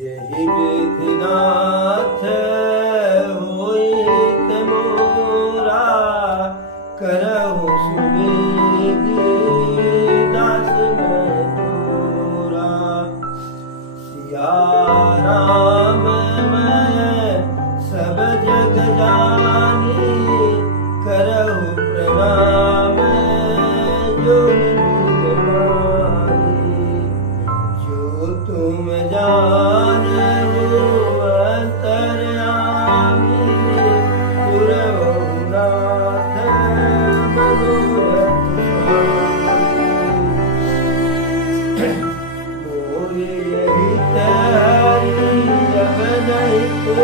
जहि विधिनाथ होइत मोरा करहु सुविधि दास मैं तोरा। सिया राम मैं सब जग जानी करहु प्रणाम जोग जो तुम जानहु अंतर्यामी पुरवनाथ मनोरथ मोर यही तहरी जब नहीं को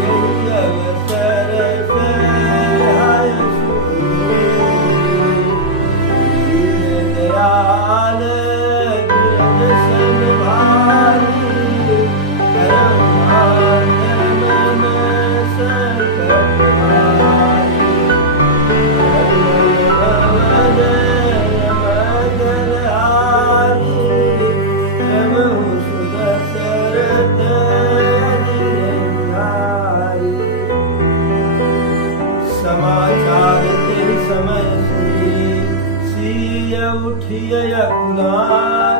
यही अवसर सहाय दयाल समाचार ते समय सुनी सिय उठिय अकुलार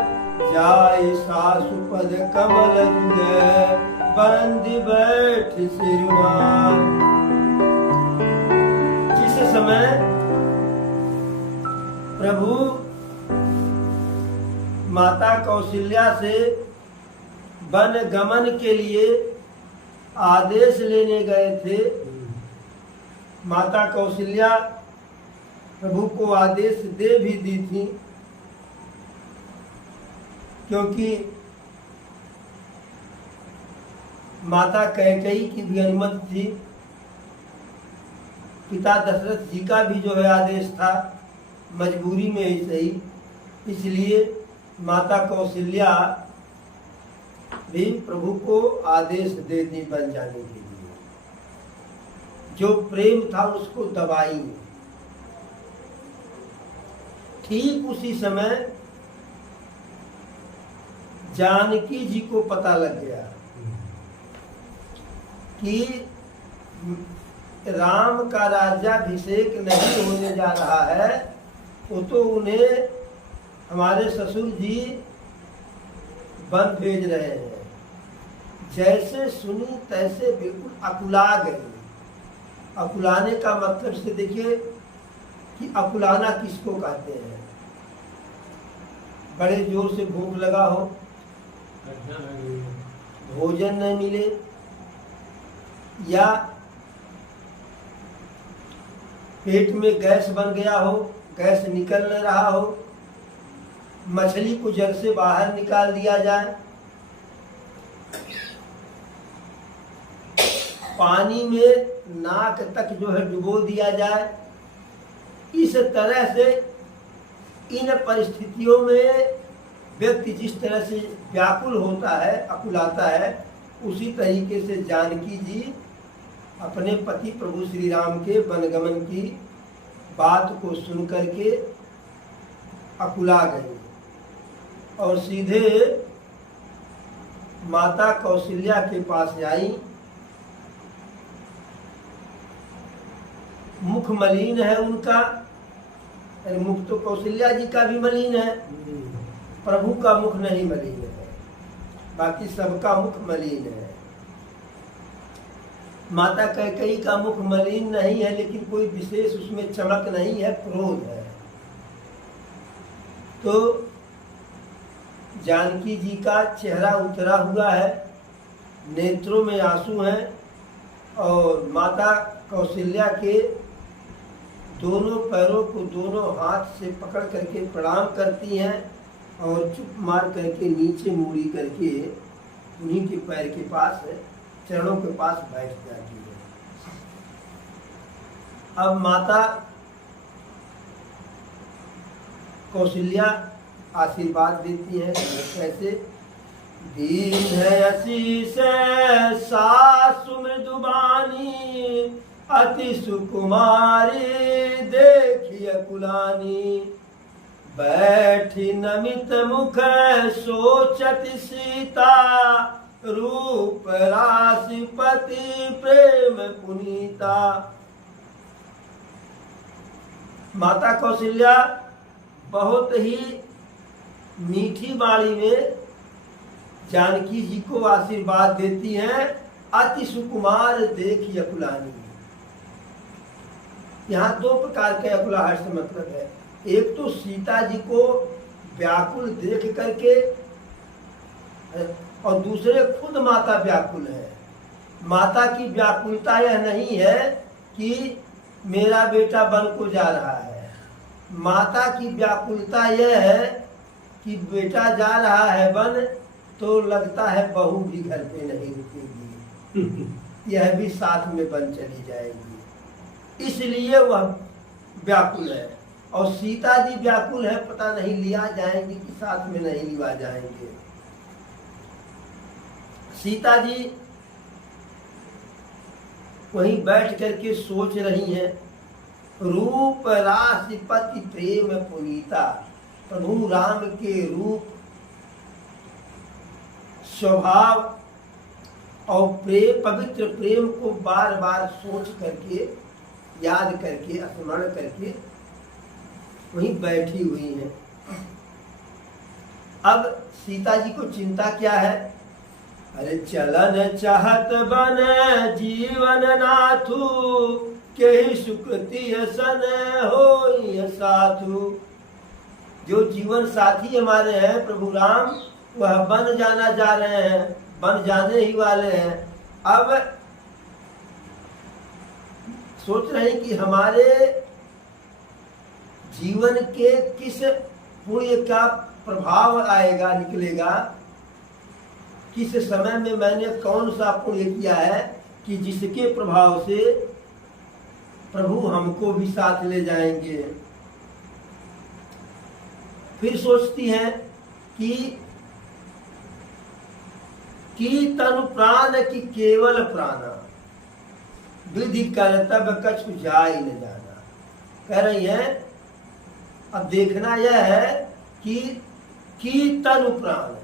जाय सासुपद कमल जुग बंदी बैठ सिरुनार। जिस समय प्रभु माता कौशल्या से वन गमन के लिए आदेश लेने गए थे, माता कौशल्या प्रभु को आदेश दे भी दी थी, क्योंकि माता कैकेयी की भी अनुमति थी, पिता दशरथ जी का भी जो है आदेश था, मजबूरी में ही सही, इसलिए माता कौशल्या भी प्रभु को आदेश दे दी बन जाने के लिए। जो प्रेम था उसको दबाई। ठीक उसी समय जानकी जी को पता लग गया कि राम का राज्याभिषेक नहीं होने जा रहा है, वो तो उन्हें हमारे ससुर जी वन भेज रहे हैं। जैसे सुनी तैसे बिल्कुल अकुला गई। अकुलाने का मतलब से देखिए कि अकुलाना किसको कहते हैं। बड़े जोर से भूख लगा हो, भोजन न मिले, या पेट में गैस बन गया हो, गैस निकल न रहा हो, मछली को जल से बाहर निकाल दिया जाए, पानी में नाक तक जो है डुबो दिया जाए। इस तरह से इन परिस्थितियों में व्यक्ति जिस तरह से व्याकुल होता है, अकुलाता है, उसी तरीके से जानकी जी अपने पति प्रभु श्री राम के वनगमन की बात को सुन करके अकुला गई और सीधे माता कौशल्या के पास आई। मुख मलिन है उनका, मुख तो कौशल्या जी का भी मलिन है, प्रभु का मुख नहीं मलिन है, बाकी सबका मुख मलिन है। माता कैकेयी का मुख मलिन नहीं है, लेकिन कोई विशेष उसमें चमक नहीं है, क्रोध है। तो जानकी जी का चेहरा उतरा हुआ है, नेत्रों में आंसू हैं, और माता कौशल्या के दोनों पैरों को दोनों हाथ से पकड़ करके प्रणाम करती हैं और चुप मार करके नीचे मुड़ी करके उन्हीं के पैर के पास, चरणों के पास बैठ जाती है। अब माता कौशल्या आशीर्वाद देती है। कैसे? दीन है आशीष सासु मृदुबानी, अति सुकुमारी देखिए कुलानी। बैठी नमित मुख सोचत सीता, रूप राशिपति प्रेम पुनीता। माता कौशल्या बहुत ही मीठी वाणी में जानकी जी को आशीर्वाद देती हैं, अति सुकुमार देखी अकुलानी। यहाँ दो प्रकार के अकुलाहट से मतलब है, एक तो सीता जी को व्याकुल देख करके, और दूसरे खुद माता व्याकुल है। माता की व्याकुलता यह नहीं है कि मेरा बेटा वन को जा रहा है, माता की व्याकुलता यह है कि बेटा जा रहा है वन तो लगता है बहू भी घर पे नहीं रुकेगी, यह भी साथ में वन चली जाएगी, इसलिए वह व्याकुल है। और सीता जी व्याकुल है, पता नहीं लिया जाएंगे कि साथ में नहीं लिया जाएंगे। सीता जी वहीं बैठ करके सोच रही हैं, रूप राशिपति प्रेम पुनीता। प्रभु राम के रूप, स्वभाव और पवित्र प्रेम को बार बार सोच करके, याद करके, स्मरण करके वहीं बैठी हुई हैं। अब सीता जी को चिंता क्या है? अरे चलन चाहत बन जीवन नाथु, के सुकृति सन हो साधु। जो जीवन साथी हमारे हैं प्रभु राम, वह बन जाना जा रहे हैं, बन जाने ही वाले हैं। अब सोच रहे हैं कि हमारे जीवन के किस पुण्य का प्रभाव आएगा, निकलेगा, किस समय में मैंने कौन सा पुण्य किया है कि जिसके प्रभाव से प्रभु हमको भी साथ ले जाएंगे। फिर सोचती हैं कि तनु प्राण की केवल प्राणा, विधि कर्तव्य कछु जाय न जाना। कह रही है अब देखना यह है कि तनु प्राण,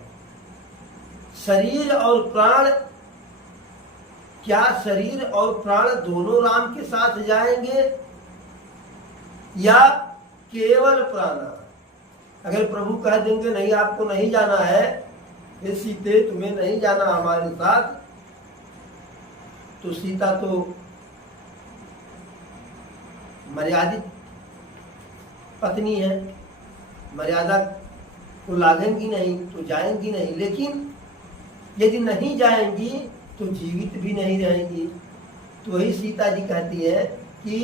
शरीर और प्राण, क्या शरीर और प्राण दोनों राम के साथ जाएंगे या केवल प्राण? अगर प्रभु कह देंगे नहीं आपको नहीं जाना है, ये सीते तुम्हें नहीं जाना हमारे साथ, तो सीता तो मर्यादित पत्नी है, मर्यादा को लागेंगी नहीं तो जाएंगी नहीं। लेकिन यदि नहीं जाएंगी तो जीवित भी नहीं रहेंगी। तो वही सीता जी कहती है कि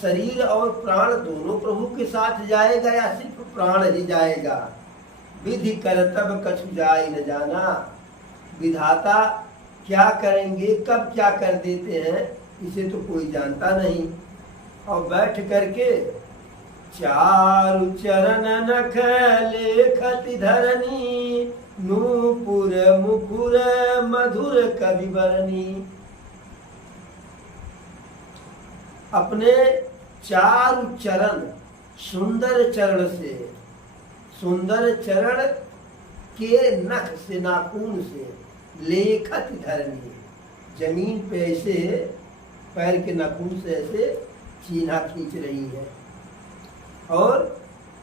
शरीर और प्राण दोनों प्रभु के साथ जाएगा या सिर्फ प्राण ही जाएगा? विधि कर्तव्य कछु जाय न जाना। विधाता क्या करेंगे, कब क्या कर देते हैं, इसे तो कोई जानता नहीं। और बैठ करके चारु चरण नख लेखति धरनी, नूपुर मुकुर मधुर कवि बरनी। अपने चारु चरण, सुंदर चरण से, सुंदर चरण के नख से, नाखून से, लेखत धरनी, जमीन पे ऐसे पैर के नाखून से ऐसे चीन्हा खींच रही है। और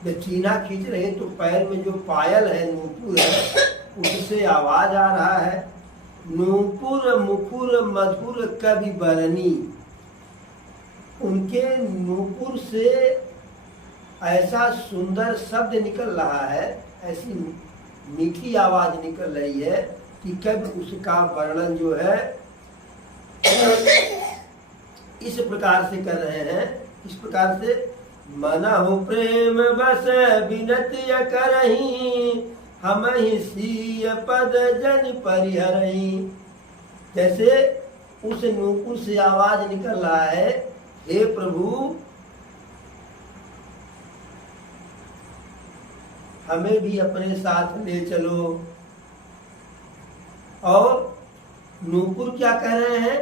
जब चीन्हा खींच रही है तो पैर में जो पायल है, नूपुर है, उससे आवाज आ रहा है, नूपुर मुकुर मधुर कवि बरनी। उनके नूपुर से ऐसा सुंदर शब्द निकल रहा है, ऐसी मीठी आवाज निकल रही है कि कभी उसका वर्णन जो है इस प्रकार से कर रहे हैं, इस प्रकार से, मना हो प्रेम बस विनती करही, हम ही सीय पद जन परिहरही। जैसे उस नूपुर से आवाज निकल रहा है, हे प्रभु हमें भी अपने साथ ले चलो। और नूपुर क्या कह रहे हैं?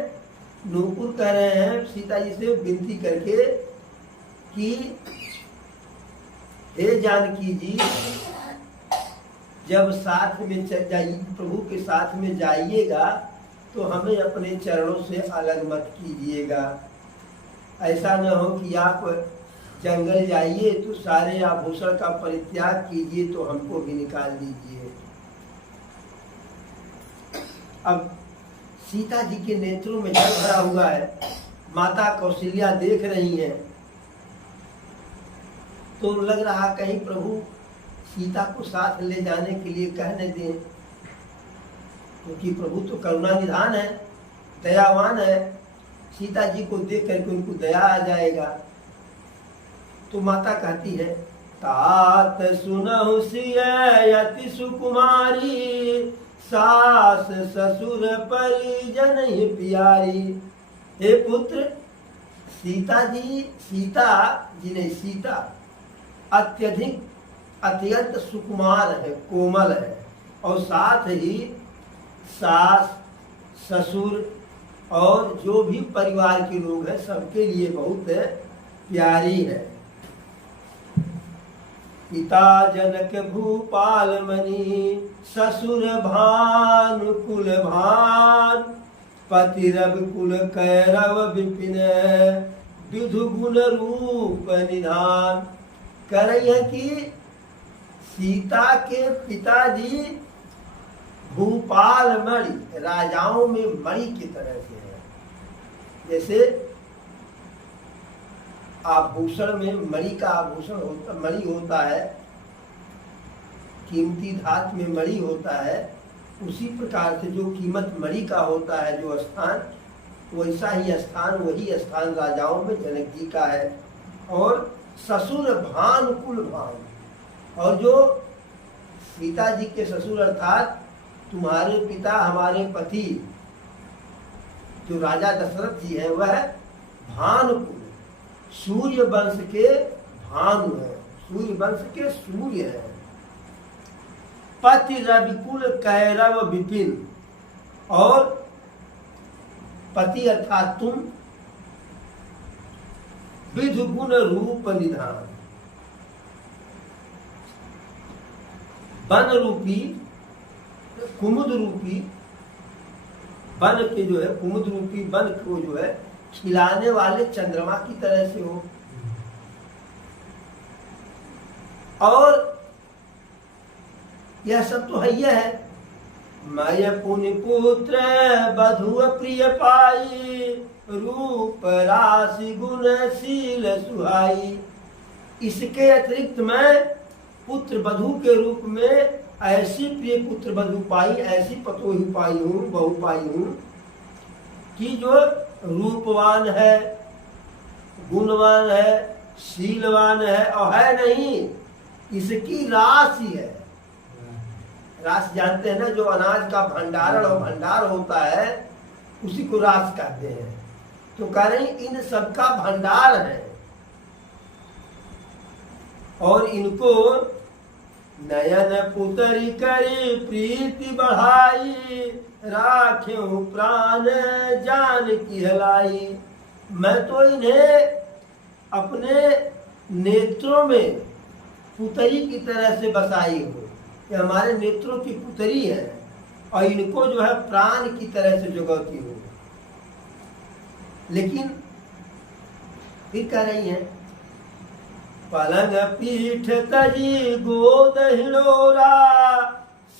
नूपुर कह रहे हैं सीता जी से विनती करके कि हे जानकी जी, जब साथ में जाइए, प्रभु के साथ में जाइएगा तो हमें अपने चरणों से अलग मत कीजिएगा। ऐसा न हो कि आप जंगल जाइए तो सारे आभूषण का परित्याग कीजिए तो हमको भी निकाल दीजिए। अब सीता जी के नेत्रों में जल भरा हुआ है, माता कौशल्या देख रही हैं, तो लग रहा कहीं प्रभु सीता को साथ ले जाने के लिए कहने दें, क्योंकि प्रभु तो करुणा निधान है, दयावान है। सीता जी को देख करके उनको दया आ जाएगा। तो माता कहती है, तात सुनहु सिय अति सुकुमारी, सास ससुर परिजन ही प्यारी। हे पुत्र, सीता जी ने सीता अत्यंत सुकुमार है, कोमल है, और साथ ही सास ससुर और जो भी परिवार के लोग हैं सबके लिए बहुत प्यारी है। पिता जनक भूपाल मणि, ससुर भानु कुल भान, पति रविकुल कैरव विपिन, विधु गुण रूप निधान। कह रही है कि सीता के पिताजी भूपाल मणि, राजाओं में मणि की तरह से है। जैसे आभूषण में मणि का आभूषण होता, मणि होता है, कीमती धातु में मणि होता है, उसी प्रकार से जो कीमत मणि का होता है जो स्थान, वैसा ही स्थान, वही स्थान राजाओं में जनक जी का है। और ससुर भान कुल भान, और जो सीता जी के ससुर अर्थात तुम्हारे पिता हमारे पति जो राजा दशरथ जी हैं, वह भानुकुल सूर्य वंश के भानु है, सूर्य वंश के सूर्य है। पति रविकुल कैरव विपिन, और पति अर्थात तुम विधु गुण रूप निधान, वन रूपी कुमुद रूपी वन के जो है, कुमुद रूपी वन को जो है खिलाने वाले चंद्रमा की तरह से हो। और यह सब तो है, यह है मय पुण्य पुत्र बधु प्रिय पाई, रूप राशि गुण शील सुहाई। इसके अतिरिक्त मैं पुत्र वधु के रूप में ऐसी प्रिय पुत्र वधु पाई, ऐसी पतोही पाई हूँ, बहू पाई हूँ कि जो रूपवान है, गुणवान है, शीलवान है, और है नहीं इसकी राशि है। राशि जानते हैं ना, जो अनाज का भंडारण और भंडार होता है उसी को राशि कहते हैं। तो कह रहे इन सबका भंडार है, और इनको नयन पुतरी करी प्रीति बढ़ाई, राख्यो प्राण जान की हलाई। मैं तो इन्हें अपने नेत्रों में पुतरी की तरह से बसाई हूँ, कि हमारे नेत्रों की पुतरी है, और इनको जो है प्राण की तरह से जगती हूँ। लेकिन फिर कह रही है, पलंग पीठ तजी गोद हिलोरा,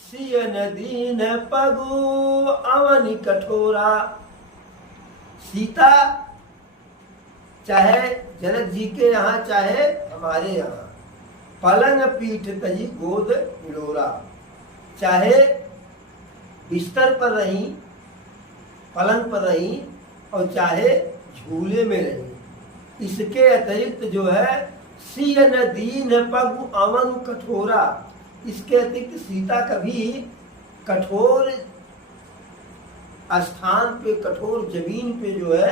सियन दीन पगु अवनि कठोरा। सीता चाहे जनक जी के यहाँ चाहे हमारे यहाँ, पलंग पीठ तजी गोद हिलोरा, चाहे बिस्तर पर रही, पलंग पर रही, और चाहे झूले में रही। इसके अतिरिक्त जो है सियन दीन पगु अवन कठोरा, इसके अतिरिक्त सीता कभी कठोर स्थान पे, कठोर जमीन पे जो है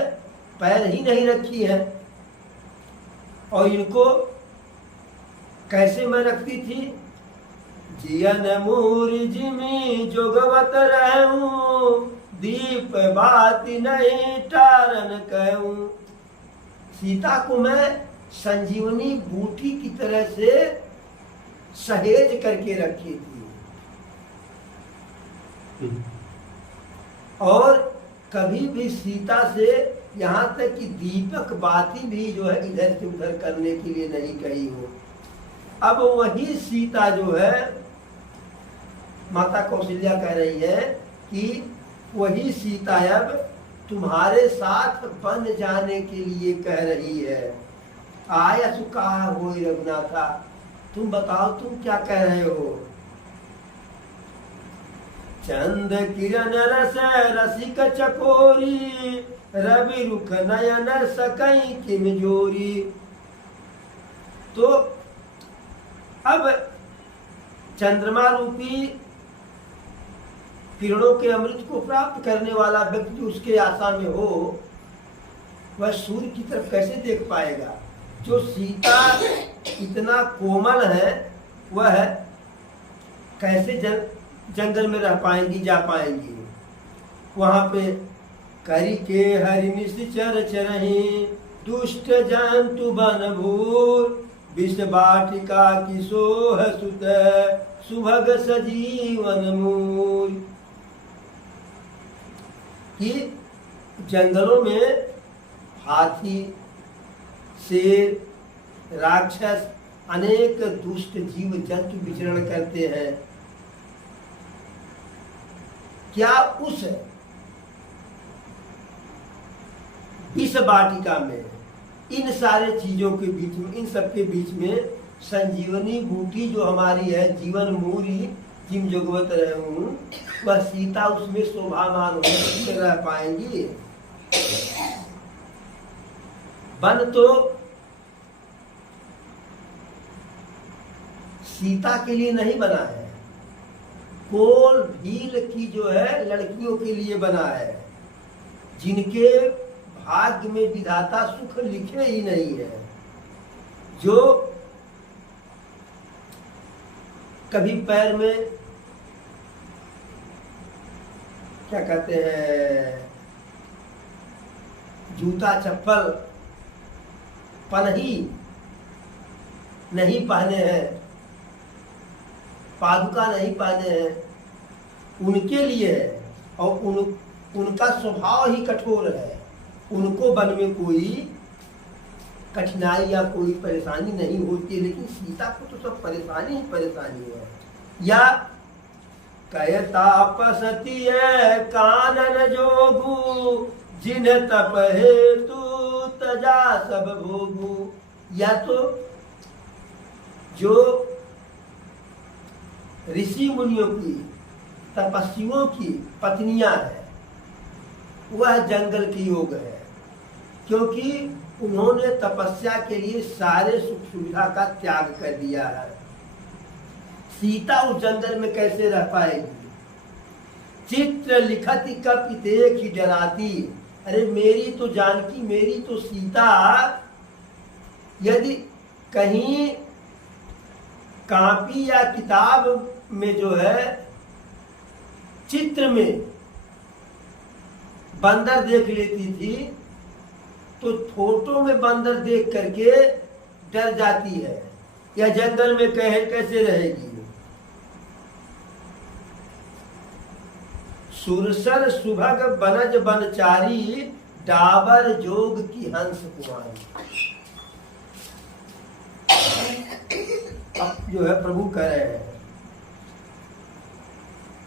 पैर ही नहीं रखी है। और इनको कैसे मैं रखती थी, जियन मूर जिमी जोगवत रहूं, दीप बाती नहीं टारन कहूं। सीता को मैं संजीवनी बूटी की तरह से सहेज करके रखी थी। और कभी भी सीता से यहाँ तक कि दीपक बाती भी जो है इधर से उधर करने के लिए नहीं कही हो। अब वही सीता जो है, माता कौशल्या कह रही है कि वही सीता अब तुम्हारे साथ बन जाने के लिए कह रही है। आया सुखा हो रघुनाथा, तुम बताओ तुम क्या कह रहे हो। चंद किरण रस रसिक चकोरी, रवि रुख नयन सकई किम जोरी। तो अब चंद्रमा रूपी किरणों के अमृत को प्राप्त करने वाला व्यक्ति उसके आशा में हो, वह सूर्य की तरफ कैसे देख पाएगा। जो सीता इतना कोमल है, वह कैसे जंगल में रह पाएंगी, जा पाएंगी। वहां पे करी के हरि निश्चर चरही, दुष्ट जंतु बन भूर, विष बाटिका की सोह सुत, सुभग सजीवन मूल। कि जंगलों में हाथी, शेर, राक्षस, अनेक दुष्ट जीव जंतु विचरण करते हैं। क्या उस विष वाटिका में, इन सारे चीजों के बीच में, इन सब के बीच में संजीवनी बूटी जो हमारी है, जीवन मूरी जिम जोगवत रहे हूँ, वह सीता उसमें शोभामान होकर रह पाएंगी। वन तो सीता के लिए नहीं बना है, कोल भील की जो है लड़कियों के लिए बना है, जिनके भाग्य में विधाता सुख लिखे ही नहीं है। जो कभी पैर में क्या कहते हैं, जूता चप्पल पनही नहीं पहने हैं, पादुका नहीं पहने हैं, उनके लिए है। और उनका स्वभाव ही कठोर है, उनको वन में कोई कठिनाई या कोई परेशानी नहीं होती। लेकिन सीता को तो सब परेशानी ही परेशानी है। या कहता पसती है कानन जोगू, जिन तप हेतु तजा सब भोगू। या तो जो ऋषि मुनियों की, तपस्वियों की पत्नियां हैं, वह जंगल की योग है, क्योंकि उन्होंने तपस्या के लिए सारे सुख सुविधा का त्याग कर दिया है। सीता उस जंगल में कैसे रह पाएगी। चित्र लिखती कपि देखि डराती। अरे मेरी तो जानकी, मेरी तो सीता यदि कहीं कॉपी या किताब में जो है चित्र में बंदर देख लेती थी, तो फोटो में बंदर देख करके डर जाती है। या जंगल में कैसे रहेगी। सुरसर सुभग बनज बनचारी, डाबर जोग की हंस कुमारी। अब जो है प्रभु कह रहे हैं,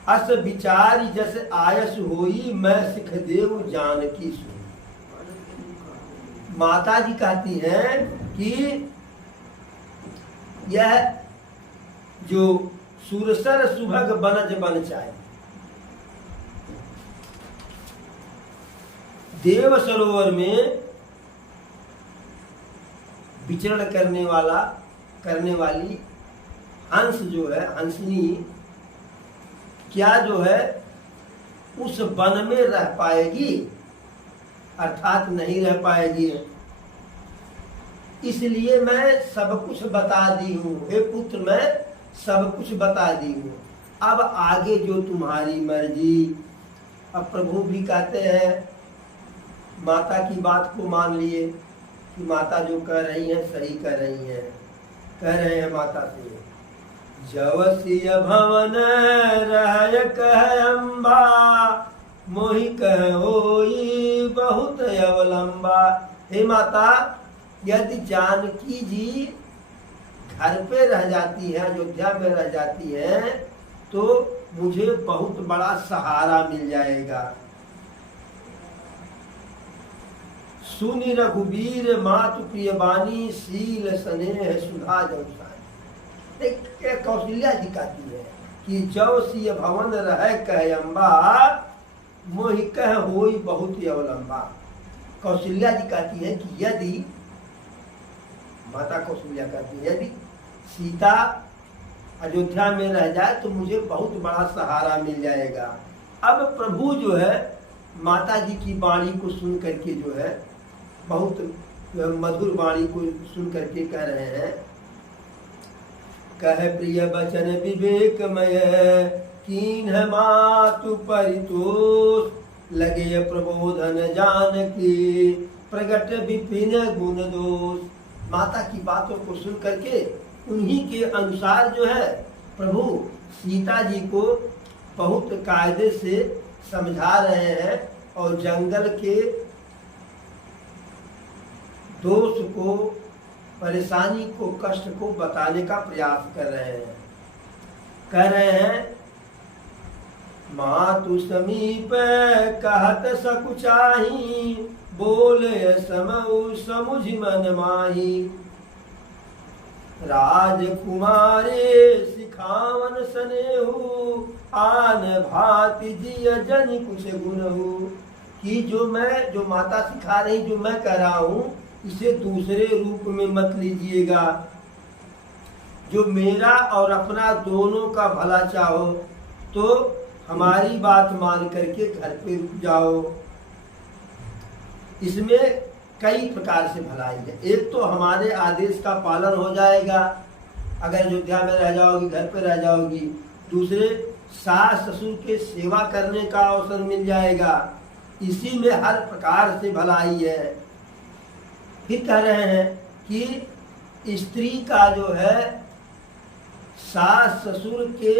अस विचारी जस आयस होई, मैं सिख देव जानकी सु। माता जी कहती हैं कि यह जो सुरसर सुभग बनज बनचारी, देव सरोवर में विचरण करने वाली हंस जो है, हंसनी, क्या जो है उस वन में रह पाएगी? अर्थात नहीं रह पाएगी। इसलिए मैं सब कुछ बता दी हूँ, हे पुत्र मैं सब कुछ बता दी हूँ, अब आगे जो तुम्हारी मर्जी। अब प्रभु भी कहते हैं, माता की बात को मान लिए कि माता जो कह रही है सही कह रही है, कह रहे हैं माता से जवसिय भवन रह कह अम्बा, मोहि कह होई बहुत अवलंबा। हे माता, यदि जानकी जी घर पे रह जाती है, अयोध्या में रह जाती है, तो मुझे बहुत बड़ा सहारा मिल जाएगा। सुनि रघुवीर मातु प्रिय बानी, शील स्नेह सुधा जौसानी। एक कौशल्या जी कहती है कि जव सिय भवन रह कह अम्बा, मोहि कह होई बहुत अवलंबा। कौशल्या जी कहती है कि यदि माता कौशल्या कहती है यदि सीता अयोध्या में रह जाए तो मुझे बहुत बड़ा सहारा मिल जाएगा। अब प्रभु जो है माता जी की वाणी को सुन करके जो है बहुत मधुर वाणी को सुन करके कह रहे हैं, कह प्रिय बचन विवेकमय, कीन्ह मातु परितोष, लगे प्रबोधन जानकी, प्रगट विपिन गुण दोष। माता की बातों को सुन करके उन्हीं के अनुसार जो है प्रभु सीता जी को बहुत कायदे से समझा रहे हैं और जंगल के दोष को, परेशानी को, कष्ट को बताने का प्रयास कर रहे हैं। कह रहे हैं, मातु समीप कहत सकुचाही, बोले समऊ समुझ मन माही, राजकुमारे सिखावन सनेहु, आन भाति जिय जन कुछ गुनहु। कि जो माता सिखा रही, जो मैं कह रहा हूँ, इसे दूसरे रूप में मत लीजिएगा। जो मेरा और अपना दोनों का भला चाहो तो हमारी बात मान करके घर पे रुक जाओ। इसमें कई प्रकार से भलाई है। एक तो हमारे आदेश का पालन हो जाएगा, अगर अयोध्या में रह जाओगी, घर पे रह जाओगी। दूसरे, सास ससुर के सेवा करने का अवसर मिल जाएगा। इसी में हर प्रकार से भलाई है। फिर कह रहे हैं कि स्त्री का जो है सास ससुर के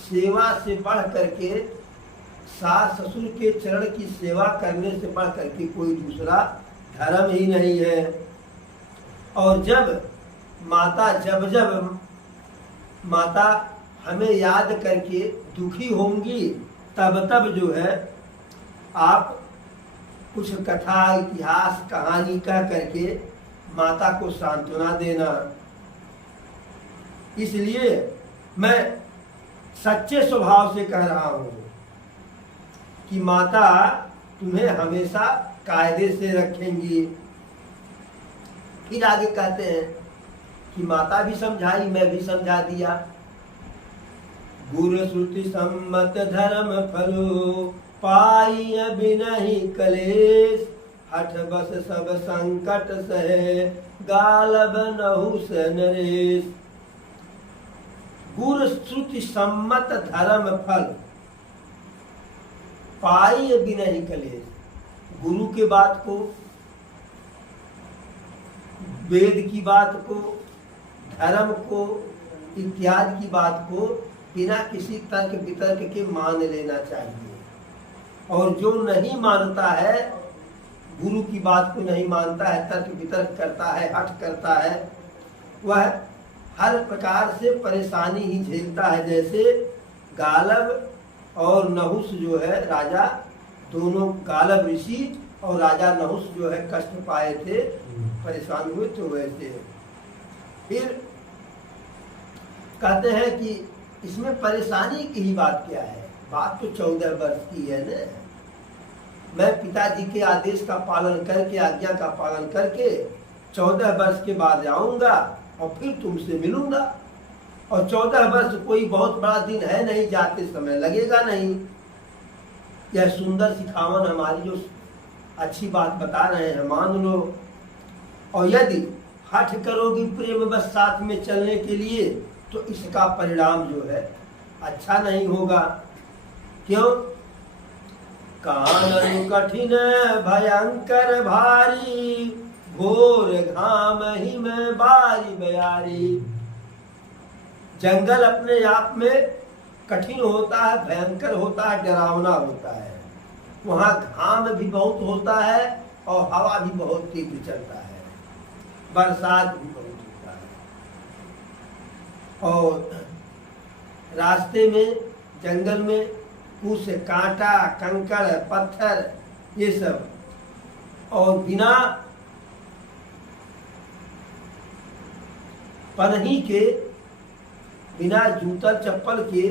सेवा से बढ़ करके, सास ससुर के चरण की सेवा करने से बढ़ करके कोई दूसरा धर्म ही नहीं है। और जब माता हमें याद करके दुखी होंगी, तब जो है आप कुछ कथा, इतिहास, कहानी कह करके माता को सांत्वना देना। इसलिए मैं सच्चे स्वभाव से कह रहा हूँ कि माता तुम्हें हमेशा कायदे से रखेंगी। फिर आगे कहते हैं कि माता भी समझाई, मैं भी समझा दिया। गुरु श्रुति सम्मत धर्म फलो, पाई बिनहि कलेश, हठ बस सब संकट सहे, गालब नहु स नरेश। गुरु श्रुति सम्मत धर्म फल, पाई बिनहि कलेश। गुरु के बात को, वेद की बात को, धर्म को, इत्यादि की बात को बिना किसी तर्क वितर्क के मान लेना चाहिए। और जो नहीं मानता है, गुरु की बात को नहीं मानता है, तर्क वितर्क करता है, हठ करता है, वह हर प्रकार से परेशानी ही झेलता है। जैसे गालब और नहुस जो है राजा, दोनों, गालब ऋषि और राजा नहुस जो है कष्ट पाए थे, परेशान हुए तो वैसे। फिर कहते हैं कि इसमें परेशानी की ही बात क्या है? बात तो 14 वर्ष की है न। मैं पिताजी के आदेश का पालन करके, आज्ञा का पालन करके 14 वर्ष के बाद आऊंगा और फिर तुमसे मिलूंगा। और 14 वर्ष कोई बहुत बड़ा दिन है नहीं, जाते समय लगेगा नहीं। यह सुंदर सिखावन हमारी जो अच्छी बात बता रहे हैं, मान लो। और यदि हठ करोगी प्रेम बस साथ में चलने के लिए, तो इसका परिणाम जो है अच्छा नहीं होगा। क्यों? कानन कठिन भयंकर भारी, घोर घाम ही में बारी बयारी। जंगल अपने आप में कठिन होता है, भयंकर होता है, डरावना होता है। वहाँ घाम भी बहुत होता है और हवा भी बहुत तीव्र चलता है, बरसात भी बहुत होता है। और रास्ते में, जंगल में कुछ कांटा, कंकड़, पत्थर, ये सब, और बिना पनही के, बिना जूता चप्पल के,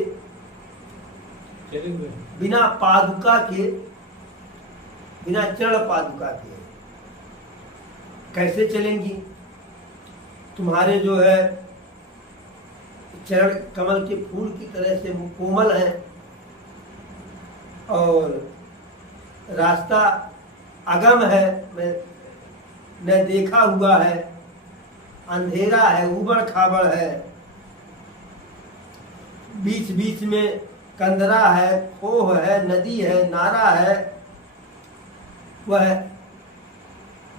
बिना पादुका के, बिना चरण पादुका के कैसे चलेंगी? तुम्हारे जो है चरण कमल के फूल की तरह से कोमल है, और रास्ता अगम है, मैं देखा हुआ है, अंधेरा है, उबड़ खाबड़ है, बीच बीच में कंदरा है, खोह है, नदी है, नारा है। वह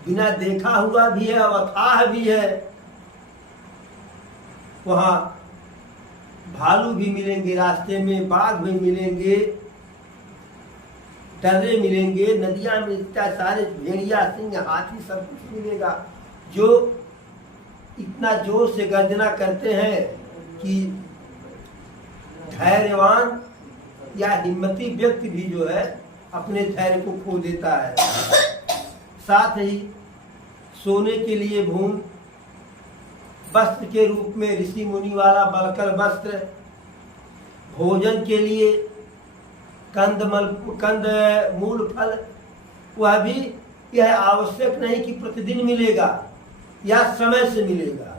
बिना देखा हुआ भी है, अथाह भी है। वहाँ भालू भी मिलेंगे रास्ते में, बाघ भी मिलेंगे, डर्रे मिलेंगे, नदियां मिलता, सारे भेड़िया, सिंह, हाथी, सब कुछ मिलेगा, जो इतना जोर से गर्जना करते हैं कि धैर्यवान या हिम्मती व्यक्ति भी जो है अपने धैर्य को खो देता है। साथ ही सोने के लिए भूमि, वस्त्र के रूप में ऋषि मुनि वाला बलकर वस्त्र, भोजन के लिए कंद मूल फल, वह भी यह आवश्यक नहीं कि प्रतिदिन मिलेगा या समय से मिलेगा।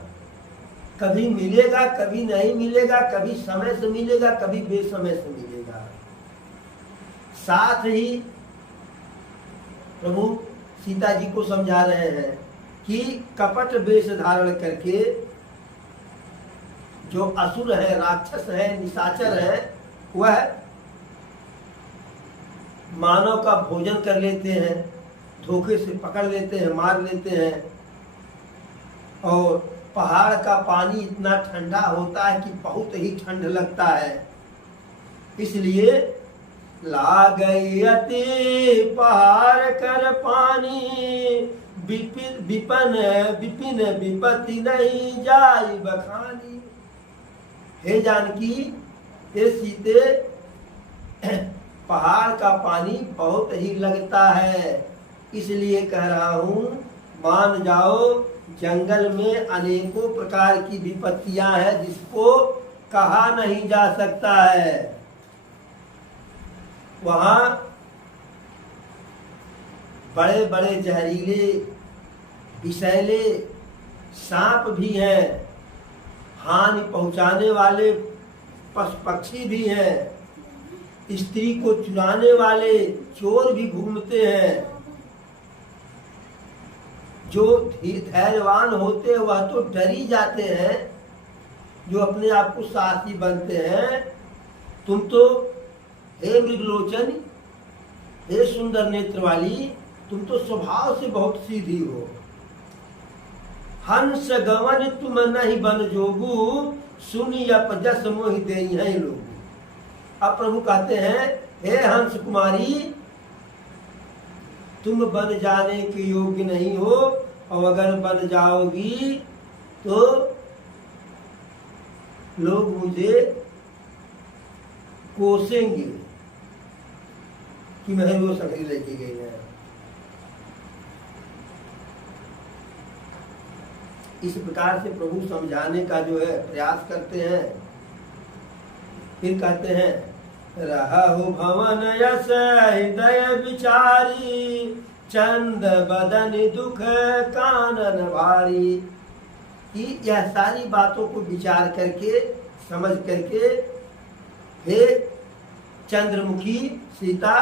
कभी मिलेगा, कभी नहीं मिलेगा, कभी समय से मिलेगा, कभी बेसमय से मिलेगा। साथ ही प्रभु सीता जी को समझा रहे हैं कि कपट वेश धारण करके जो असुर है, राक्षस है, निशाचर है, वह मानव का भोजन कर लेते हैं, धोखे से पकड़ लेते हैं, मार लेते हैं। और पहाड़ का पानी इतना ठंडा होता है कि बहुत ही ठंड लगता है, इसलिए ला गई अति पहाड़ कर पानी, विपिन विपिन विपत्ति नहीं जाई बखानी। हे जानकी, हे सीते, पहाड़ का पानी बहुत ही लगता है, इसलिए कह रहा हूँ मान जाओ, जंगल में अनेकों प्रकार की विपत्तियां हैं जिसको कहा नहीं जा सकता है। वहां बड़े बड़े जहरीले विषैले सांप भी हैं, हानि पहुंचाने वाले पशु पक्षी भी हैं, स्त्री को चुराने वाले चोर भी घूमते हैं। जो धैर्यवान होते हैं वह तो डर ही जाते हैं, जो अपने आप को साहसी बनते हैं। तुम तो हे मृगलोचन, हे सुंदर नेत्र वाली, तुम तो स्वभाव से बहुत सीधी हो। हंस गवन तुम नहीं बन जोगू, सुनी अपजस मोहि देई हैं लोग। अब प्रभु कहते हैं, हे हंस कुमारी, तुम बन जाने के योग्य नहीं हो, और अगर बन जाओगी तो लोग मुझे कोसेंगे कि महल वो सखी लेके गई है। इस प्रकार से प्रभु समझाने का जो है प्रयास करते हैं। फिर कहते हैं, रहा हो भवन यस हृदय विचारी, चंद बदन दुख कानन भारी। कि यह सारी बातों को विचार करके, समझ करके, हे चंद्रमुखी सीता,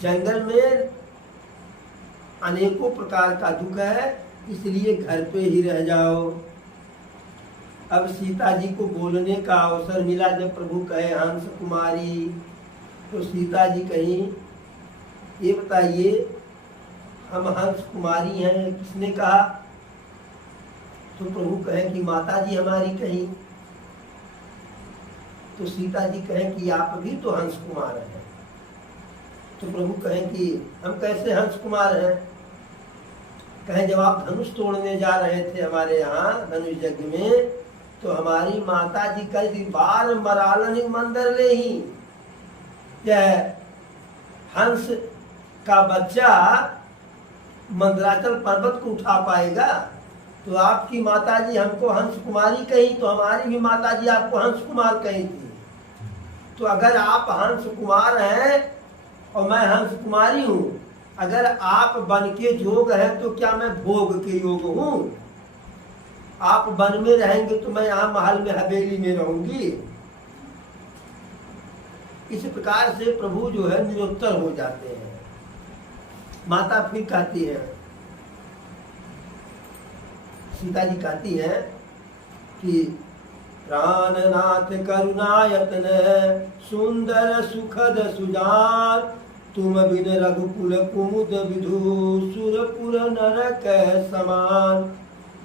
जंगल में अनेकों प्रकार का दुख है, इसलिए घर पे ही रह जाओ। अब सीता जी को बोलने का अवसर मिला जब प्रभु कहे हंस कुमारी, तो सीता जी कहीं, ये बताइए हम हंस कुमारी हैं, किसने कहा? तो प्रभु कहे कि माता जी हमारी कहीं। तो सीता जी कहें कि आप भी तो हंस कुमार हैं। तो प्रभु कहें कि हम कैसे हंस कुमार हैं? कहें जब आप धनुष तोड़ने जा रहे थे हमारे यहाँ धनुष यज्ञ में, तो हमारी माता जी कल दी बार मरालन मंदिर ले ही यह हंस का बच्चा मंदराचल पर्वत को उठा पाएगा? तो आपकी माता जी हमको हंस कुमारी कही, तो हमारी भी माता जी आपको हंस कुमार कही थी। तो अगर आप हंस कुमार हैं और मैं हंस कुमारी हूँ, अगर आप बन के जोग है तो क्या मैं भोग के योग हूँ? आप वन में रहेंगे तो मैं यहाँ महल में हवेली में रहूंगी। इस प्रकार से प्रभु जो है निरुत्तर हो जाते हैं। माता फिर कहती है, सीता जी कहती हैं कि प्राणनाथ करुणायतन सुंदर सुखद सुजान, तुम बिन रघुकुल कुमुद विधु सुरपुर नरक समान।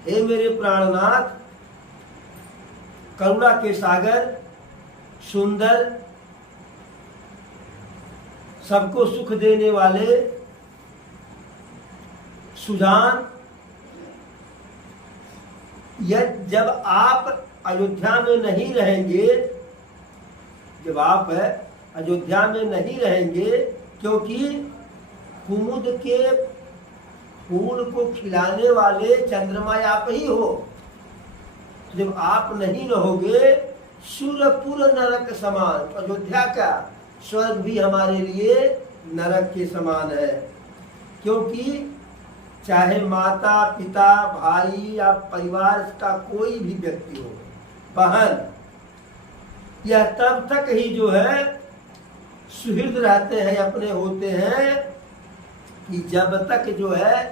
हे मेरे प्राणनाथ, करुणा के सागर, सुंदर, सबको सुख देने वाले, सुजान, जब आप अयोध्या में नहीं रहेंगे, जब आप अयोध्या में नहीं रहेंगे, क्योंकि कुमुद के फूल को खिलाने वाले चंद्रमा आप ही हो, जब आप नहीं रहोगे, सुरपुर नरक समान, अयोध्या का स्वर्ग भी हमारे लिए नरक के समान है। क्योंकि चाहे माता पिता भाई या परिवार का कोई भी व्यक्ति हो, बहन, यह तब तक ही जो है सुहृद रहते हैं, अपने होते हैं, कि जब तक जो है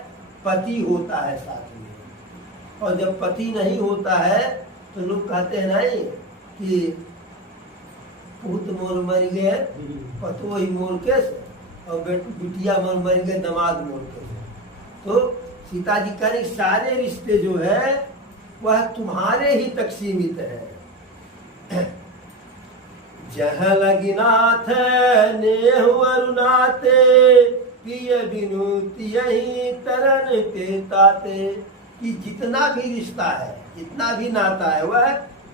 पति होता है साथ में। और जब पति नहीं होता है तो लोग कहते हैं नहीं कि पुत मोर मर गए पतो ही मोर के, और बिटिया मोर मर गए दमाद मोर के। तो सीता जी का सारे रिश्ते जो है वह तुम्हारे ही तक सीमित है। जह लगिनाथ नेहु अरुणाते, पिय बिनु तियहि तरन के ताते। कि जितना भी रिश्ता है, जितना भी नाता है, वह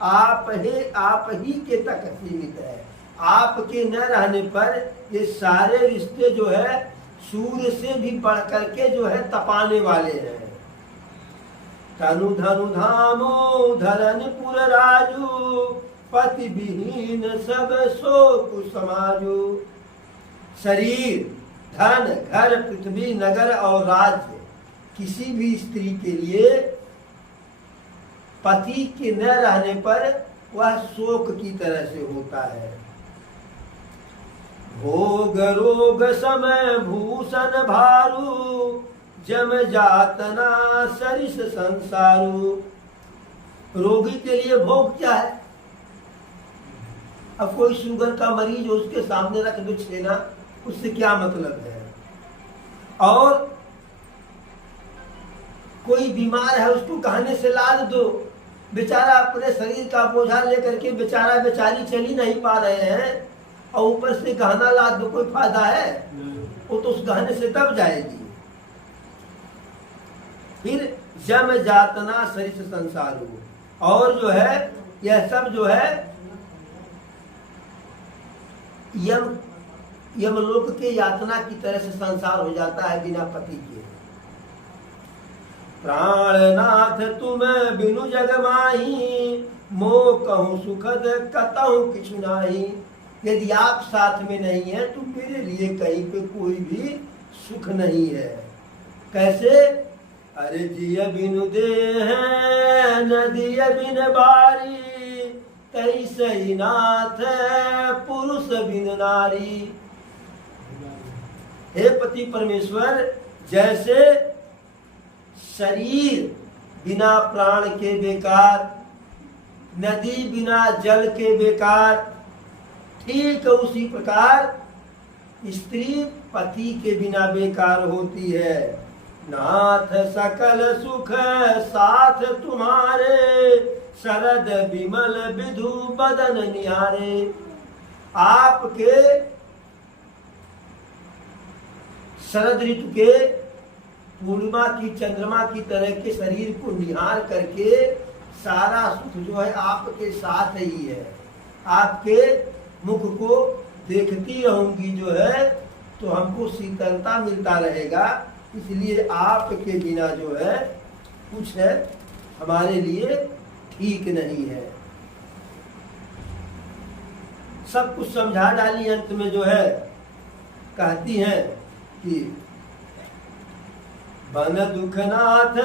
आप ही के तक सीमित है। आपके न रहने पर ये सारे रिश्ते जो है सूर्य से भी बढ़ करके जो है तपाने वाले हैं। तनु धनु धामो धरन पुर राजू, पति विहीन सब शोक समाजू। शरीर, धन, घर, पृथ्वी, नगर और राज्य, किसी भी स्त्री के लिए पति के न रहने पर वह शोक की तरह से होता है। भोग रोग समय भूषण भारू, जम जातना सरिस संसारू। रोगी के लिए भोग क्या है? अब कोई शुगर का मरीज उसके सामने रख दो छेना, उससे क्या मतलब है? और कोई बीमार है उसको गहने से लाद दो, बेचारा अपने शरीर का बोझा लेकर के बेचारा बेचारी चल ही नहीं पा रहे हैं, और ऊपर से गहना लाद दो, कोई फायदा है? वो तो उस गहने से दब जाएगी। फिर जम जातना सरिस संसारू, और जो है यह सब जो है यमलोक के यातना की तरह से संसार हो जाता है बिना पति के। प्राणनाथ तुम बिनु जग माही, मोह कहूँ सुखद कतहु किछु नाही। यदि आप साथ में नहीं है तो मेरे लिए कहीं पे कोई भी सुख नहीं है। कैसे? अरे जिय बिनु देह नदिय बिन बारी, तैसे ही नाथ पुरुष बिन नारी। हे पति परमेश्वर, जैसे शरीर बिना प्राण के बेकार, नदी बिना जल के बेकार, ठीक उसी प्रकार स्त्री पति के बिना बेकार होती है। नाथ सकल सुख साथ तुम्हारे, शरद विमल विधु बदन निहारे। आपके शरद ऋतु के पूर्णिमा की चंद्रमा की तरह के शरीर को निहार करके सारा सुख जो है आपके साथ ही है। आपके मुख को देखती रहूंगी जो है तो हमको शीतलता मिलता रहेगा। इसलिए आपके बिना जो है कुछ है हमारे लिए ठीक नहीं है। सब कुछ समझा डाली। अंत में जो है कहती हैं कि बन दुखनाथ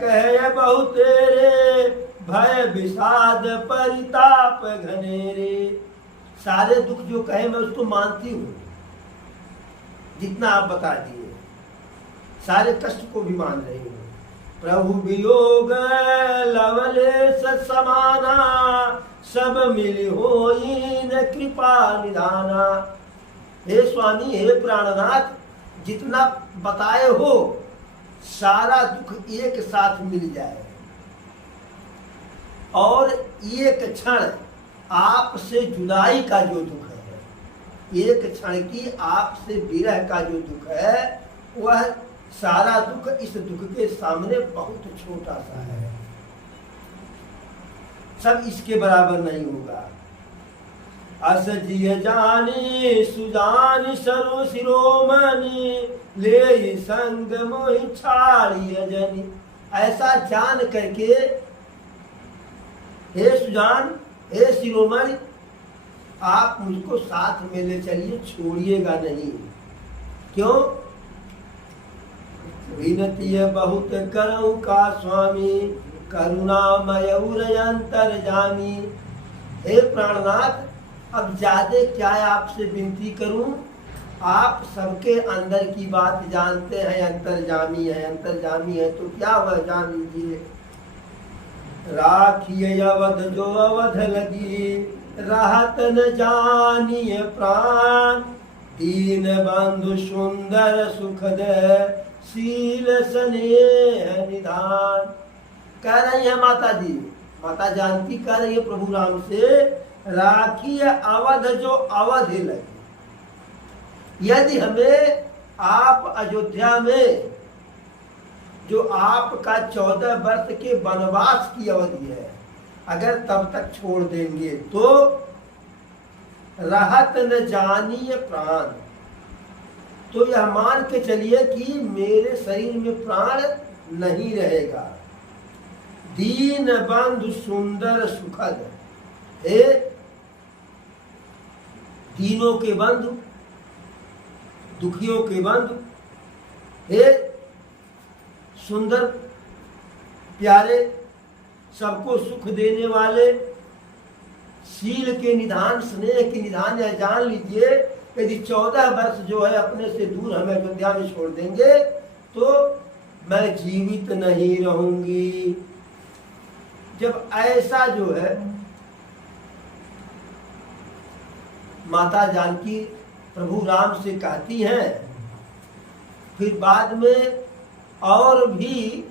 कहे बहु तेरे, भय विषाद परिताप घनेरे। सारे दुख जो कहे मैं उसको मानती हूँ, जितना आप बता दिए सारे कष्ट को भी मान रही हूँ। प्रभु वियोग लवलेश समाना, सब मिली होई न कृपा निधाना। हे स्वामी, हे प्राणनाथ, जितना बताए हो सारा दुख एक साथ मिल जाए और एक क्षण आपसे जुदाई का जो दुख है, एक क्षण की आपसे विरह का जो दुख है, वह सारा दुख इस दुख के सामने बहुत छोटा सा है। सब इसके बराबर नहीं होगा। अस जिय जानी सुजान सरो शिरोमणि, ले संग मोहि छाड़िय जनि। ऐसा जान करके हे सुजान, हे शिरोमणि, आप मुझको साथ में ले चलिए, छोड़िएगा नहीं। क्यों? विनती बहुत करऊं का स्वामी, करुणामय अंतर्जामी। हे प्राणनाथ, अब ज्यादा क्या आपसे विनती करूं? आप सबके अंदर की बात जानते हैं, अंतर्जामी है। अंतर्जामी है तो क्या वह जान लीजिए। राखिए अवध जो अवध लगी, रहत न जानिए प्राण। दीन बंधु सुंदर सुखद, शील स्नेह निधान। कह रही है माता जी, माता जानकी कह रही है प्रभु राम से, राखी अवध जो अवध लगी। यदि हमें आप अयोध्या में जो आपका 14 वर्ष के वनवास की अवधि है, अगर तब तक छोड़ देंगे तो रहत न जानिए प्राण, तो यह मान के चलिए कि मेरे शरीर में प्राण नहीं रहेगा। दीन बंधु सुंदर सुखद, हे दीनों के बंधु, दुखियों के बंधु, हे सुंदर प्यारे, सबको सुख देने वाले, शील के निधान, स्नेह के निधान। यह जान लीजिए यदि 14 वर्ष जो है अपने से दूर हमें अयोध्या में छोड़ देंगे तो मैं जीवित नहीं रहूंगी। जब ऐसा जो है माता जानकी प्रभु राम से कहती हैं, फिर बाद में और भी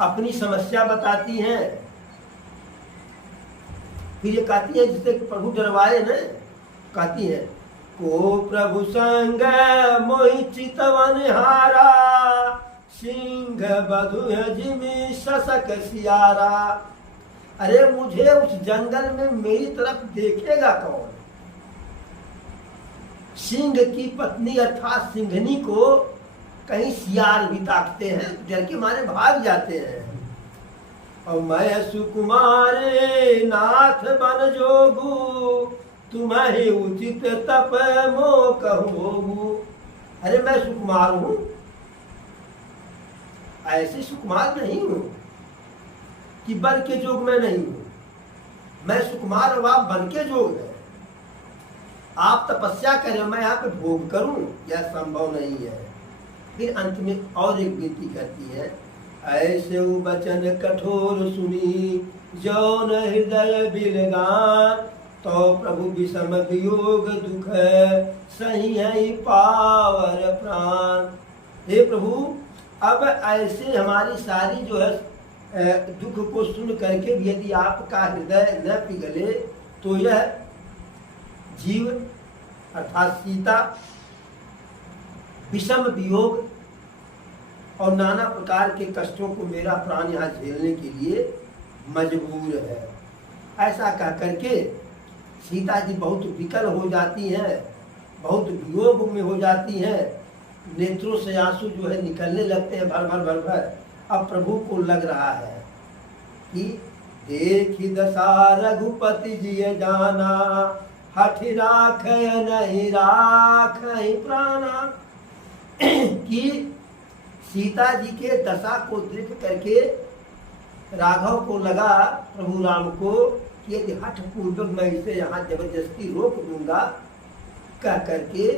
अपनी समस्या बताती हैं। फिर ये कहती है जिससे प्रभु डरवाए न, कहती है को प्रभु संग मोहि चितवन हारा, सिंह बधु जिमि ससक सियारा। अरे मुझे उस जंगल में मेरी तरफ देखेगा कौन? सिंह की पत्नी अर्थात सिंघनी को कहीं सियार भी ताकते हैं, डर के मारे भाग जाते हैं। और मैं सुकुमारे नाथ बन जोगू, तुम्हें उचित तप मो कहूँ। अरे मैं सुकुमार हूँ, ऐसे सुकुमार नहीं हूँ कि बन के जोग में नहीं हूँ। मैं सुकुमार और आप बन के जोग है। आप तपस्या करें, मैं यहाँ पे भोग करूं, यह संभव नहीं है। फिर अंत में और एक विनती करती है, ऐसे वचन कठोर सुनी, जौन हृदय बिलगान। तो प्रभु विषम वियोग दुख, सही है पावर प्राण। हे प्रभु, अब ऐसे हमारी सारी जो है दुख को सुन करके भी यदि आपका हृदय न पिघले तो यह जीव अर्थात सीता विषम वियोग और नाना प्रकार के कष्टों को मेरा प्राण यहाँ झेलने के लिए मजबूर है। ऐसा कह करके सीता जी बहुत विकल हो जाती हैं, बहुत वियोग में हो जाती हैं, नेत्रों से आंसू जो है निकलने लगते हैं भर भर भर भर। अब प्रभु को लग रहा है कि देखी दशा रघुपति जी जाना, हठ राख नहीं राख प्राणा। कि सीता जी के दशा को देख करके राघव को लगा, प्रभु राम को, कि यदि हठ पूर्वक मैं इसे यहाँ जबरदस्ती रोक दूंगा कह करके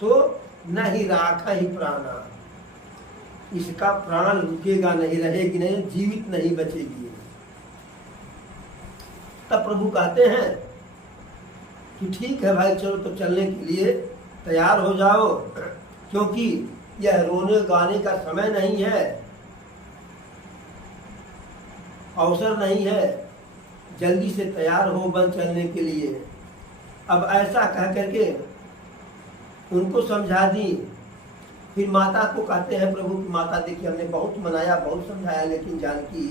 तो नहीं राखा ही प्राणा, इसका प्राण रुकेगा नहीं, रहेगी नहीं, जीवित नहीं बचेगी। तब प्रभु कहते हैं कि ठीक है भाई, चलो तो चलने के लिए तैयार हो जाओ, क्योंकि यह रोने गाने का समय नहीं है, अवसर नहीं है, जल्दी से तैयार हो वन चलने के लिए। अब ऐसा कह करके उनको समझा दी। फिर माता को कहते हैं प्रभु की माता देखिए हमने बहुत मनाया, बहुत समझाया, लेकिन जानकी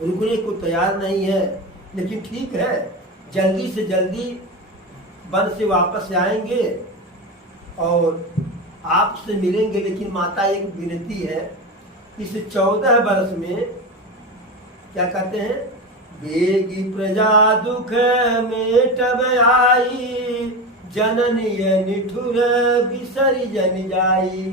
रुकने को तैयार नहीं है। लेकिन ठीक है, जल्दी से जल्दी वन से वापस आएंगे और आपसे मिलेंगे। लेकिन माता एक विनती है, इस 14 वर्ष में क्या कहते हैं, बेगी प्रजा दुख मेटब आई, जननी निठुर बिसरी जन जाई।